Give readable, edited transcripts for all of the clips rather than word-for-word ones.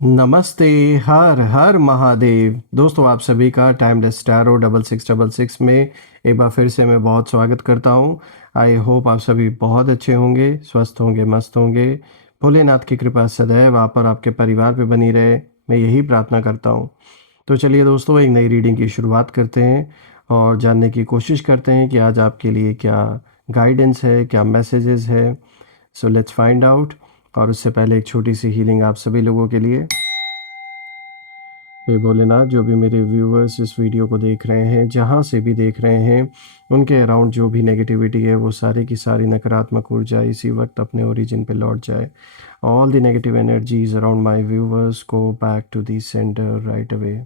नमस्ते। हर हर महादेव। दोस्तों, आप सभी का टाइमलेस टैरो 6666 में एक बार फिर से मैं बहुत स्वागत करता हूं। आई होप आप सभी बहुत अच्छे होंगे, स्वस्थ होंगे, मस्त होंगे। भोलेनाथ की कृपा सदैव आप और आपके परिवार पे बनी रहे, मैं यही प्रार्थना करता हूं। तो चलिए दोस्तों, एक नई रीडिंग की शुरुआत करते हैं और जानने की कोशिश करते हैं कि आज आपके लिए क्या गाइडेंस है, क्या मैसेजेस है। So let's find out. और उससे पहले एक छोटी सी हीलिंग आप सभी लोगों के लिए। हे भोलेनाथ, जो भी मेरे व्यूअर्स इस वीडियो को देख रहे हैं, जहाँ से भी देख रहे हैं, उनके अराउंड जो भी नेगेटिविटी है वो सारी की सारी नकारात्मक ऊर्जा इसी वक्त अपने ओरिजिन पे लौट जाए। All the negative energies around my viewers को back to the centre right away.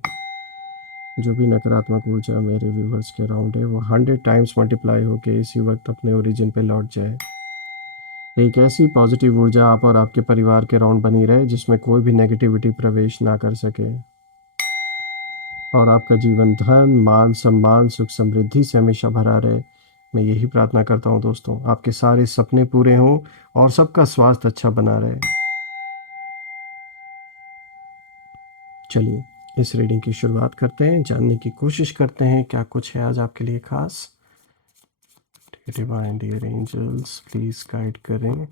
जो भी नकारात्मक ऊर्जा मेरे व्यूअर्स के अराउंड है वो 100 टाइम्स मल्टीप्लाई होके इसी वक्त अपने ओरिजिन पे लौट जाए। एक ऐसी पॉजिटिव ऊर्जा आप और आपके परिवार के अराउंड बनी रहे जिसमें कोई भी नेगेटिविटी प्रवेश ना कर सके, और आपका जीवन धन, मान, सम्मान, सुख, समृद्धि से हमेशा भरा रहे। मैं यही प्रार्थना करता हूँ दोस्तों, आपके सारे सपने पूरे हों और सबका स्वास्थ्य अच्छा बना रहे। चलिए इस रीडिंग की शुरुआत करते हैं, जानने की कोशिश करते हैं क्या कुछ है आज आपके लिए खास। Divine dear angels please guide करें।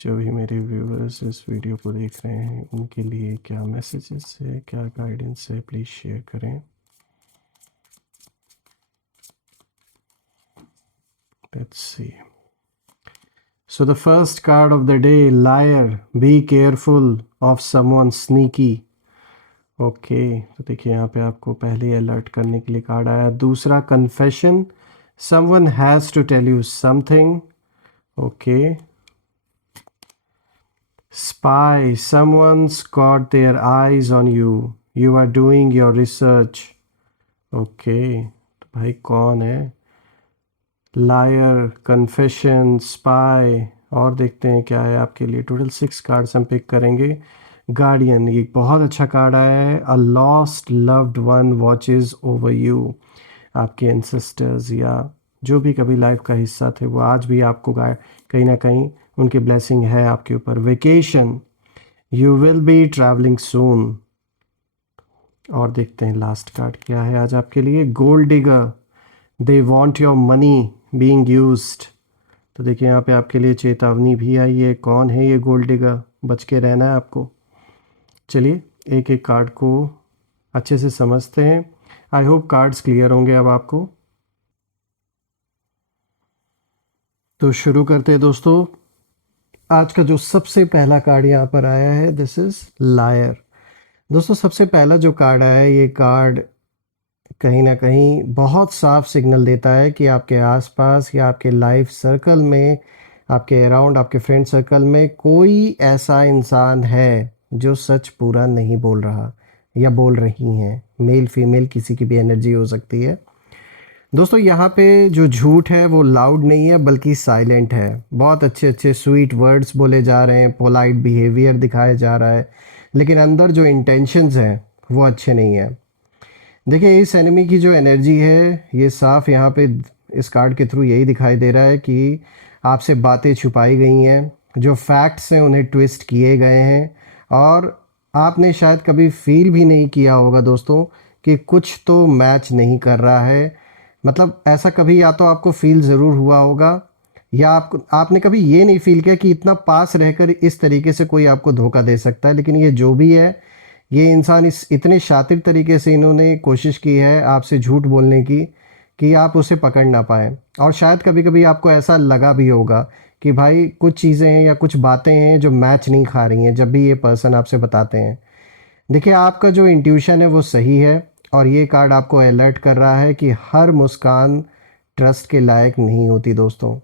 जो भी मेरे व्यूअर्स इस वीडियो को देख रहे हैं उनके लिए क्या मैसेजेस है, क्या गाइडेंस है, प्लीज़ शेयर करें। Let's see. So the first card of the day, liar, be careful of someone sneaky. Okay, तो देखिए यहाँ पे आपको पहले अलर्ट करने के लिए कार्ड आया। दूसरा, confession, someone has to tell you something. Okay. Spy, someone's got their eyes on you. You are doing your research. Okay, तो भाई कौन है? लायर, कन्फेशन, स्पाई, और देखते हैं क्या है आपके लिए। टोटल 6 कार्ड्स हम पिक करेंगे। गार्डियन, ये बहुत अच्छा कार्ड आया है। A lost loved one watches over you. आपके एंसेस्टर्स या जो भी कभी लाइफ का हिस्सा थे वो आज भी आपको कहीं ना कहीं उनकी ब्लेसिंग है आपके ऊपर। Vacation, you will be travelling soon. और देखते हैं लास्ट कार्ड क्या है आज आपके लिए। Gold digger, they want your money being used. तो देखिए यहाँ पे आपके लिए चेतावनी भी आई है। कौन है ये गोल्ड डिगर? बच के रहना है आपको। चलिए एक एक कार्ड को अच्छे से समझते हैं। आई होप कार्ड्स क्लियर होंगे अब आपको। तो शुरू करते हैं दोस्तों। आज का जो सबसे पहला कार्ड यहाँ पर आया है, दिस इज लायर। दोस्तों, सबसे पहला जो कार्ड आया है, ये कार्ड कहीं ना कहीं बहुत साफ सिग्नल देता है कि आपके आसपास या आपके लाइफ सर्कल में, आपके अराउंड, आपके फ्रेंड सर्कल में कोई ऐसा इंसान है जो सच पूरा नहीं बोल रहा या बोल रही हैं। मेल फीमेल किसी की भी एनर्जी हो सकती है। दोस्तों, यहाँ पे जो झूठ है वो लाउड नहीं है बल्कि साइलेंट है। बहुत अच्छे अच्छे स्वीट वर्ड्स बोले जा रहे हैं, पोलाइट बिहेवियर दिखाया जा रहा है, लेकिन अंदर जो इंटेंशंस हैं वो अच्छे नहीं है। देखिए, इस एनिमी की जो एनर्जी है ये साफ यहाँ पे इस कार्ड के थ्रू यही दिखाई दे रहा है कि आपसे बातें छुपाई गई हैं, जो फैक्ट्स हैं उन्हें ट्विस्ट किए गए हैं, और आपने शायद कभी फील भी नहीं किया होगा दोस्तों कि कुछ तो मैच नहीं कर रहा है। मतलब ऐसा कभी या तो आपको फील ज़रूर हुआ होगा, या आपने कभी ये नहीं फील किया कि इतना पास रहकर इस तरीके से कोई आपको धोखा दे सकता है। लेकिन ये जो भी है, ये इंसान इस इतने शातिर तरीके से इन्होंने कोशिश की है आपसे झूठ बोलने की कि आप उसे पकड़ ना पाएँ। और शायद कभी कभी आपको ऐसा लगा भी होगा कि भाई कुछ चीज़ें हैं या कुछ बातें हैं जो मैच नहीं खा रही हैं जब भी ये पर्सन आपसे बताते हैं। देखिए, आपका जो इंट्यूशन है वो सही है, और ये कार्ड आपको अलर्ट कर रहा है कि हर मुस्कान ट्रस्ट के लायक नहीं होती दोस्तों।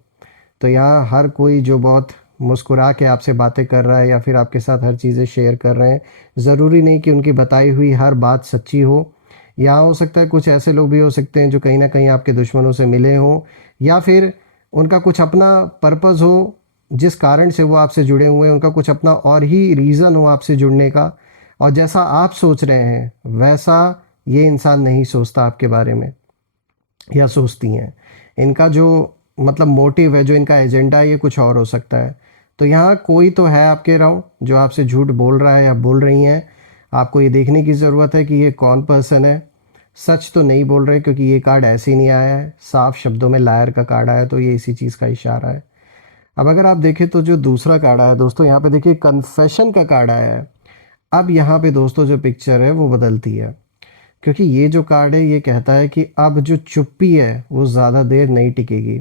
तो यहाँ हर कोई जो बहुत मुस्कुरा के आपसे बातें कर रहा है या फिर आपके साथ हर चीज़ें शेयर कर रहे हैं, ज़रूरी नहीं कि उनकी बताई हुई हर बात सच्ची हो। यहाँ हो सकता है कुछ ऐसे लोग भी हो सकते हैं जो कहीं ना कहीं आपके दुश्मनों से मिले हों, या फिर उनका कुछ अपना पर्पज़ हो जिस कारण से वो आपसे जुड़े हुए हैं, उनका कुछ अपना और ही रीज़न हो आपसे जुड़ने का। और जैसा आप सोच रहे हैं वैसा ये इंसान नहीं सोचता आपके बारे में, या सोचती हैं। इनका जो मतलब मोटिव है, जो इनका एजेंडा है, ये कुछ और हो सकता है। तो यहाँ कोई तो है आपके अराउंड जो आपसे झूठ बोल रहा है या बोल रही हैं। आपको ये देखने की ज़रूरत है कि ये कौन पर्सन है। सच तो नहीं बोल रहे, क्योंकि ये कार्ड ऐसे ही नहीं आया है, साफ शब्दों में लायर का कार्ड आया, तो ये इसी चीज़ का इशारा है। अब अगर आप देखें तो जो दूसरा कार्ड आया दोस्तों, यहाँ पे देखिए कन्फेशन का कार्ड आया है। अब यहाँ पे दोस्तों जो पिक्चर है वो बदलती है, क्योंकि ये जो कार्ड है ये कहता है कि अब जो चुप्पी है वो ज़्यादा देर नहीं टिकेगी।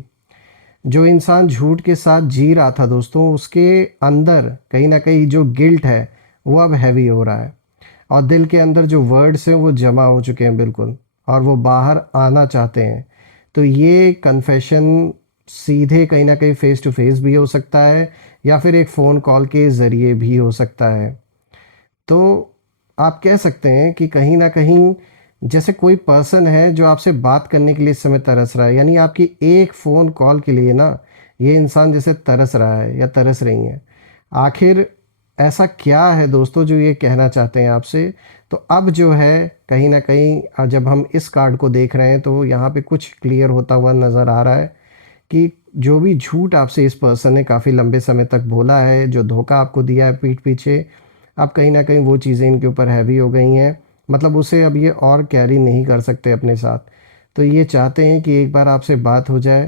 जो इंसान झूठ के साथ जी रहा था दोस्तों, उसके अंदर कहीं ना कहीं जो गिल्ट है वो अब हैवी हो रहा है, और दिल के अंदर जो वर्ड्स हैं वो जमा हो चुके हैं बिल्कुल, और वो बाहर आना चाहते हैं। तो ये कन्फेशन सीधे कहीं ना कहीं फ़ेस टू फेस भी हो सकता है, या फिर एक फ़ोन कॉल के ज़रिए भी हो सकता है। तो आप कह सकते हैं कि कहीं न कहीं जैसे कोई पर्सन है जो आपसे बात करने के लिए इस समय तरस रहा है, यानी आपकी एक फ़ोन कॉल के लिए ना ये इंसान जैसे तरस रहा है या तरस रही हैं। आखिर ऐसा क्या है दोस्तों जो ये कहना चाहते हैं आपसे? तो अब जो है कहीं न कहीं जब हम इस कार्ड को देख रहे हैं तो यहाँ पे कुछ क्लियर होता हुआ नज़र आ रहा है कि जो भी झूठ आपसे इस पर्सन ने काफ़ी लंबे समय तक बोला है, जो धोखा आपको दिया है पीठ पीछे, अब कहीं न कहीं वो चीज़ें इनके ऊपर हैवी हो गई हैं। मतलब उसे अब ये और कैरी नहीं कर सकते अपने साथ। तो ये चाहते हैं कि एक बार आपसे बात हो जाए।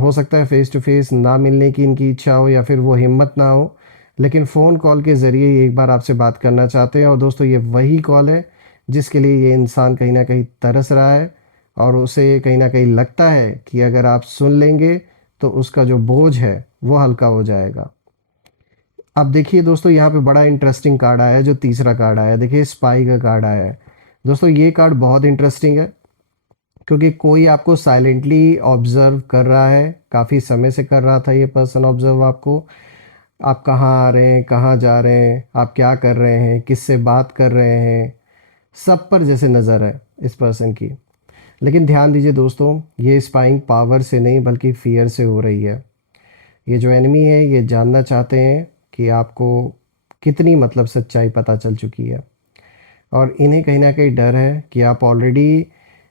हो सकता है फ़ेस टू फ़ेस ना मिलने की इनकी इच्छा हो, या फिर वो हिम्मत ना हो, लेकिन फ़ोन कॉल के ज़रिए ये एक बार आपसे बात करना चाहते हैं। और दोस्तों ये वही कॉल है जिसके लिए ये इंसान कहीं न कहीं तरस रहा है, और उसे कहीं न कहीं लगता है कि अगर आप सुन लेंगे तो उसका जो बोझ है वो हल्का हो जाएगा। अब देखिए दोस्तों, यहाँ पे बड़ा इंटरेस्टिंग कार्ड आया है, जो तीसरा कार्ड आया है, देखिए स्पाई का कार्ड आया है। दोस्तों ये कार्ड बहुत इंटरेस्टिंग है, क्योंकि कोई आपको साइलेंटली ऑब्ज़र्व कर रहा है, काफ़ी समय से कर रहा था ये पर्सन ऑब्ज़र्व आपको। आप कहाँ आ रहे हैं, कहाँ जा रहे हैं, आप क्या कर रहे हैं, किससे बात कर रहे हैं, सब पर जैसे नज़र है इस पर्सन की। लेकिन ध्यान दीजिए दोस्तों, ये स्पाइंग पावर से नहीं बल्कि फ़ियर से हो रही है। ये जो एनिमी है ये जानना चाहते हैं कि आपको कितनी मतलब सच्चाई पता चल चुकी है, और इन्हें कहीं न कहीं डर है कि आप ऑलरेडी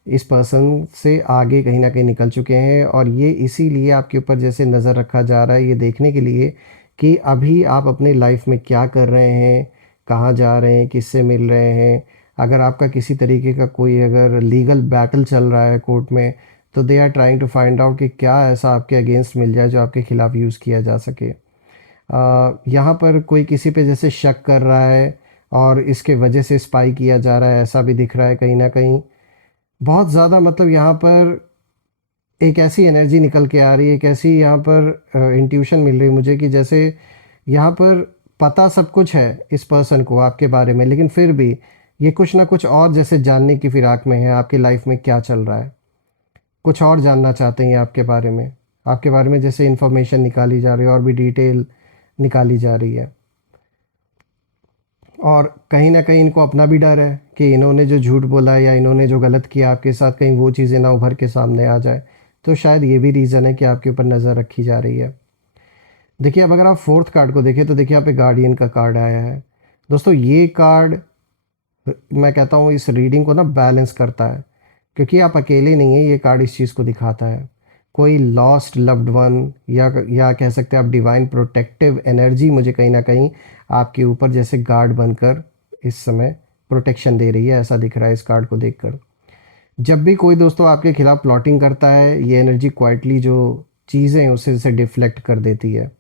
इस पर्सन से आगे कहीं न कहीं निकल चुके हैं, और ये इसीलिए आपके ऊपर जैसे नज़र रखा जा रहा है, ये देखने के लिए कि अभी आप अपनी लाइफ़ में क्या कर रहे हैं, कहाँ जा रहे हैं, किससे मिल रहे हैं। अगर आपका किसी तरीके का कोई अगर लीगल बैटल चल रहा है कोर्ट में, तो they are trying to find out कि क्या ऐसा आपके अगेंस्ट मिल जाए जो आपके खिलाफ़ यूज़ किया जा सके। यहाँ पर कोई किसी पे जैसे शक कर रहा है, और इसके वजह से स्पाई किया जा रहा है, ऐसा भी दिख रहा है कहीं न कहीं। बहुत ज़्यादा मतलब यहाँ पर एक ऐसी एनर्जी निकल के आ रही है, एक ऐसी यहाँ पर इंट्यूशन मिल रही है मुझे कि जैसे यहाँ पर पता सब कुछ है इस पर्सन को आपके बारे में, लेकिन फिर भी ये कुछ ना कुछ और जैसे जानने की फिराक में है, आपकी लाइफ़ में क्या चल रहा है। कुछ और जानना चाहते हैं ये आपके बारे में। आपके बारे में जैसे इन्फॉर्मेशन निकाली जा रही है, और भी डिटेल निकाली जा रही है। और कहीं न कहीं इनको अपना भी डर है कि इन्होंने जो झूठ बोला है या इन्होंने जो गलत किया आपके साथ, कहीं वो चीज़ें ना उभर के सामने आ जाए। तो शायद ये भी रीज़न है कि आपके ऊपर नज़र रखी जा रही है। देखिए, अब अगर आप फोर्थ कार्ड को देखें तो देखिए यहाँ पे गार्डियन का कार्ड आया है। दोस्तों ये कार्ड मैं कहता हूँ इस रीडिंग को ना बैलेंस करता है, क्योंकि आप अकेले नहीं हैं, ये कार्ड इस चीज़ को दिखाता है। कोई लॉस्ट लव्ड वन, या कह सकते हैं आप डिवाइन प्रोटेक्टिव एनर्जी मुझे कहीं न कहीं आपके ऊपर जैसे गार्ड बनकर इस समय प्रोटेक्शन दे रही है, ऐसा दिख रहा है इस कार्ड को देखकर। जब भी कोई दोस्तों आपके खिलाफ प्लॉटिंग करता है, ये एनर्जी क्वाइटली जो चीज़ें हैं उससे जैसे डिफ्लेक्ट कर देती है,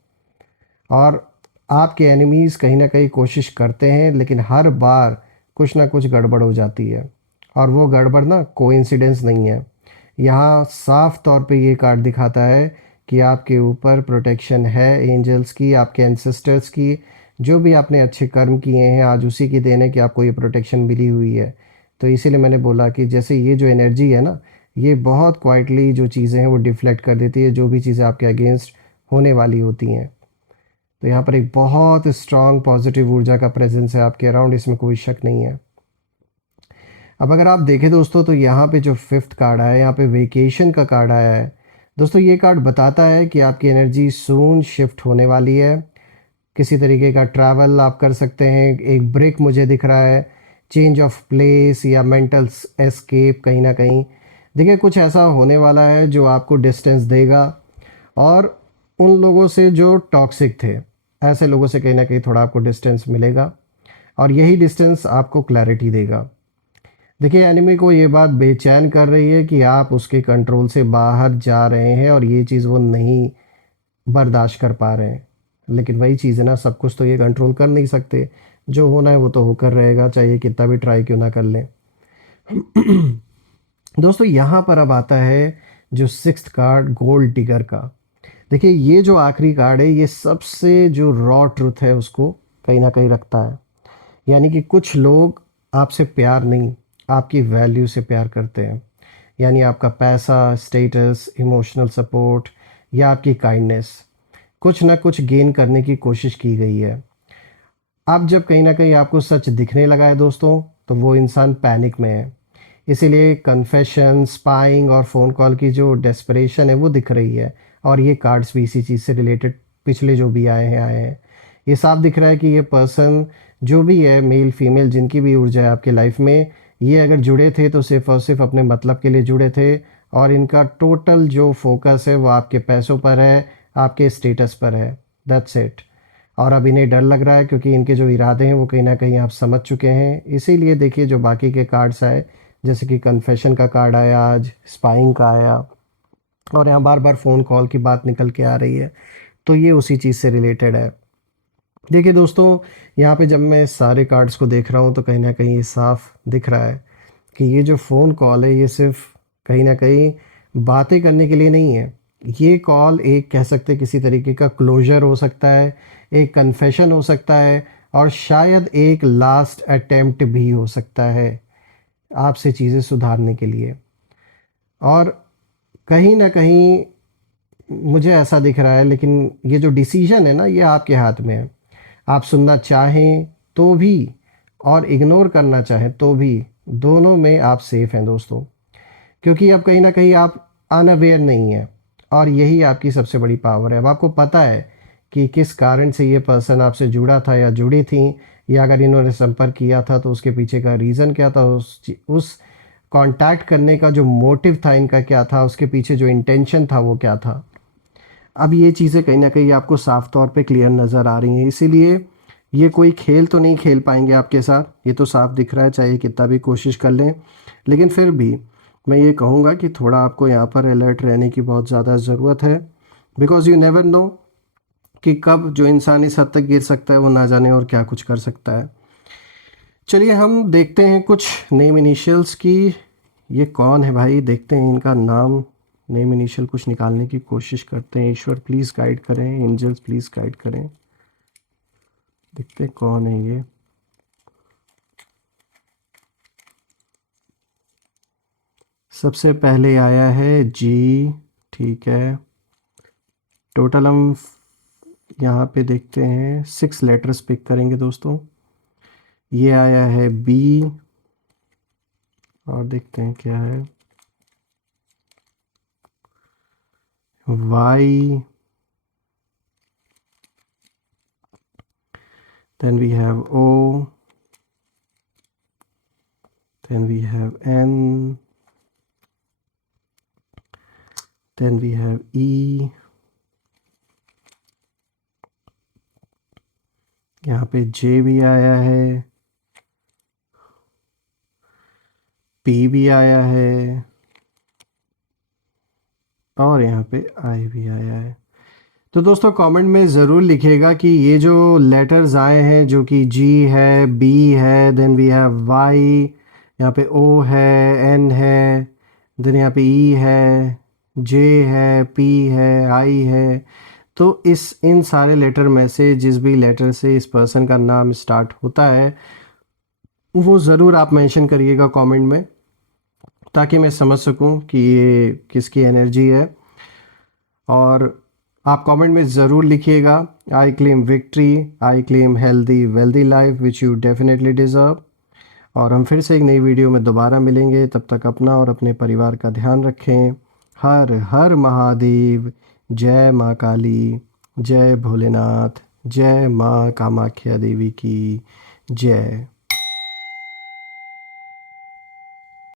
और आपके एनिमीज़ कहीं न कहीं कोशिश करते हैं, लेकिन हर बार कुछ ना कुछ गड़बड़ हो जाती है, और वो गड़बड़ ना कोइंसिडेंस नहीं है। यहाँ साफ तौर पे ये कार्ड दिखाता है कि आपके ऊपर प्रोटेक्शन है एंजल्स की, आपके एंसेस्टर्स की। जो भी आपने अच्छे कर्म किए हैं आज उसी की देन है कि आपको ये प्रोटेक्शन मिली हुई है। तो इसीलिए मैंने बोला कि जैसे ये जो एनर्जी है ना, ये बहुत क्वाइटली जो चीज़ें हैं वो डिफ्लेक्ट कर देती है, जो भी चीज़ें आपके अगेंस्ट होने वाली होती हैं। तो यहाँ पर एक बहुत स्ट्रॉन्ग पॉजिटिव ऊर्जा का प्रेजेंस है आपके अराउंड, इसमें कोई शक नहीं है। अब अगर आप देखें दोस्तों तो यहाँ पे जो फिफ्थ कार्ड आया है, यहाँ पे वेकेशन का कार्ड आया है। दोस्तों ये कार्ड बताता है कि आपकी एनर्जी सून शिफ्ट होने वाली है। किसी तरीके का ट्रैवल आप कर सकते हैं, एक ब्रेक मुझे दिख रहा है, चेंज ऑफ प्लेस या मेंटल एस्केप कहीं ना कहीं। देखिए कुछ ऐसा होने वाला है जो आपको डिस्टेंस देगा, और उन लोगों से जो टॉक्सिक थे, ऐसे लोगों से कहीं ना कहीं थोड़ा आपको डिस्टेंस मिलेगा और यही डिस्टेंस आपको क्लैरिटी देगा। देखिए, एनिमी को ये बात बेचैन कर रही है कि आप उसके कंट्रोल से बाहर जा रहे हैं और ये चीज़ वो नहीं बर्दाश्त कर पा रहे हैं। लेकिन वही चीज़ है ना, सब कुछ तो ये कंट्रोल कर नहीं सकते। जो होना है वो तो होकर रहेगा, चाहे कितना भी ट्राई क्यों ना कर लें। दोस्तों, यहाँ पर अब आता है जो सिक्स्थ कार्ड, गोल्ड डिगर का। देखिए, ये जो आखिरी कार्ड है, ये सबसे जो रॉ ट्रुथ है उसको कहीं ना कहीं रखता है। यानी कि कुछ लोग आपसे प्यार नहीं, आपकी वैल्यू से प्यार करते हैं। यानी आपका पैसा, स्टेटस, इमोशनल सपोर्ट या आपकी काइंडनेस, कुछ ना कुछ गेन करने की कोशिश की गई है। अब जब कहीं ना कहीं आपको सच दिखने लगा है दोस्तों, तो वो इंसान पैनिक में है। इसीलिए कन्फेशन, स्पाइंग और फ़ोन कॉल की जो डेस्परेशन है वो दिख रही है। और ये कार्ड्स भी इसी चीज़ से रिलेटेड पिछले जो भी आए हैं। ये साफ दिख रहा है कि ये पर्सन जो भी है, मेल फीमेल जिनकी भी ऊर्जा है आपके लाइफ में, ये अगर जुड़े थे तो सिर्फ और सिर्फ अपने मतलब के लिए जुड़े थे। और इनका टोटल जो फोकस है वो आपके पैसों पर है, आपके स्टेटस पर है। That's it. और अब इन्हें डर लग रहा है क्योंकि इनके जो इरादे हैं वो कहीं ना कहीं आप समझ चुके हैं। इसीलिए देखिए, जो बाकी के कार्ड्स आए, जैसे कि कन्फेशन का कार्ड आया आज, स्पाइंग का आया, और यहाँ बार बार फ़ोन कॉल की बात निकल के आ रही है, तो ये उसी चीज़ से रिलेटेड है। देखिए दोस्तों, यहाँ पे जब मैं सारे कार्ड्स को देख रहा हूँ तो कहीं ना कहीं ये साफ दिख रहा है कि ये जो फ़ोन कॉल है ये सिर्फ कहीं ना कहीं बातें करने के लिए नहीं है। ये कॉल एक कह सकते हैं किसी तरीके का क्लोजर हो सकता है, एक कन्फेशन हो सकता है, और शायद एक लास्ट अटेम्प्ट भी हो सकता है आपसे चीज़ें सुधारने के लिए। और कहीं ना कहीं मुझे ऐसा दिख रहा है, लेकिन ये जो डिसीजन है ना, ये आपके हाथ में है। आप सुनना चाहें तो भी और इग्नोर करना चाहें तो भी, दोनों में आप सेफ हैं दोस्तों। क्योंकि अब कहीं ना कहीं आप अनअवेयर नहीं हैं, और यही आपकी सबसे बड़ी पावर है। अब आपको पता है कि किस कारण से ये पर्सन आपसे जुड़ा था या जुड़ी थी, या अगर इन्होंने संपर्क किया था तो उसके पीछे का रीज़न क्या था, उस कांटेक्ट करने का जो मोटिव था इनका क्या था, उसके पीछे जो इंटेंशन था वो क्या था। अब ये चीज़ें कहीं ना कहीं आपको साफ तौर पे क्लियर नज़र आ रही हैं। इसीलिए ये कोई खेल तो नहीं खेल पाएंगे आपके साथ, ये तो साफ दिख रहा है, चाहे कितना भी कोशिश कर लें। लेकिन फिर भी मैं ये कहूँगा कि थोड़ा आपको यहाँ पर अलर्ट रहने की बहुत ज़्यादा ज़रूरत है। बिकॉज़ यू नेवर नो कि कब जो इंसान इस हद तक गिर सकता है वो ना जाने और क्या कुछ कर सकता है। चलिए हम देखते हैं कुछ नेम इनिशियल्स की। ये कौन है भाई, देखते हैं इनका नाम, नेम इनिशियल कुछ निकालने की कोशिश करते हैं। ईश्वर प्लीज़ गाइड करें, एंजल्स प्लीज़ गाइड करें। देखते हैं कौन है ये। सबसे पहले आया है जी, ठीक है। टोटल हम यहाँ पे देखते हैं 6 लेटर्स पिक करेंगे दोस्तों। ये आया है बी, और देखते हैं क्या है, Y, then we have O, then we have N, then we have E, यहाँ पे J भी आया है, P भी आया है, और यहाँ पे I भी आया है। तो दोस्तों कमेंट में ज़रूर लिखिएगा कि ये जो लेटर्स आए हैं, जो कि G है, B है, देन वी हैव Y, यहाँ पे O है, N है, देन यहाँ पे E है, J है, P है, I है। तो इन सारे लेटर में से जिस भी लेटर से इस पर्सन का नाम स्टार्ट होता है वो ज़रूर आप मेंशन करिएगा कमेंट में, ताकि मैं समझ सकूं कि ये किसकी एनर्जी है। और आप कमेंट में ज़रूर लिखिएगा, I claim victory, I claim healthy wealthy life which you definitely deserve. और हम फिर से एक नई वीडियो में दोबारा मिलेंगे, तब तक अपना और अपने परिवार का ध्यान रखें। हर हर महादेव, जय माँ काली, जय भोलेनाथ, जय माँ कामाख्या देवी की जय।